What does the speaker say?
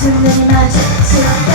너와 두 눈이 마주칠